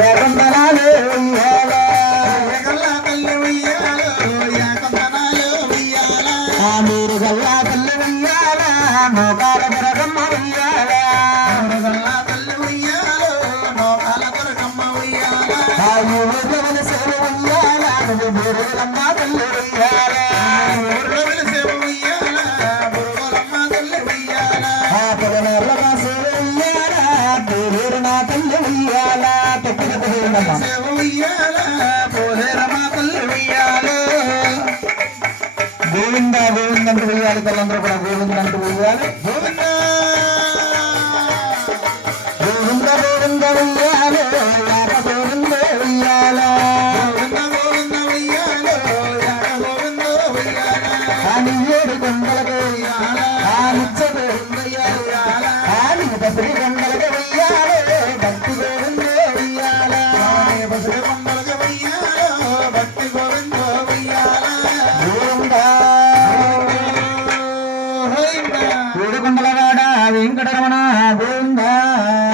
ఏకందనాలు ఉయ్యాల గల్లా తల్లి ఉయ్యాలో ఏకందనాలు ఉయ్యాల మీరు గల్లా తల్లి ఉయ్యాల నోకాల బరగమ్మ ఉయ్యాల గల్లా తల్లి ఉయ్యాలో నోకాల బరగమ్మ ఉయ్యాల ఊర్లో సేవ ఉయ్యాల నువ్వు బూరుగులమ్మ తల్లి ఉయ్యాల ఊర్లో సేవ ఉయ్యాల బురుగులమ్మ తల్లి ఉయ్యాల పొలనేర్ల సేవ ఉయ్యాల తూరూరు నా తల్లి ఉయ్యాల తొక్కిన సేవ ఉయ్యాల పోలేరమ్మ తల్లి ఉయ్యాల గోవింద గోవిందంటూ ఉయ్యాలి తల్లందరూ కూడా గోవిందంటూ ఉయ్యాలి గోవింద గోవింద గోవింద ఉయ్యాలి యాక గోవింద ఉయ్యాల గోవింద గోవింద ఉయ్యాలో యాక గోవింద ఉయ్యాల అని ఏడు కొండలకు ఉయ్యాల నిత్య గోవింద ఉయ్యాల అని పసిరి కొండలకు ఉయ్యాలి భక్తి గోవింద ఉయ్యాల బసరి కొండలకు ఉయ్యాలో భక్తి గోవింద ఉయ్యాల గోవింద గోవింద ఏడుకొండలవాడ వెంకటరమణ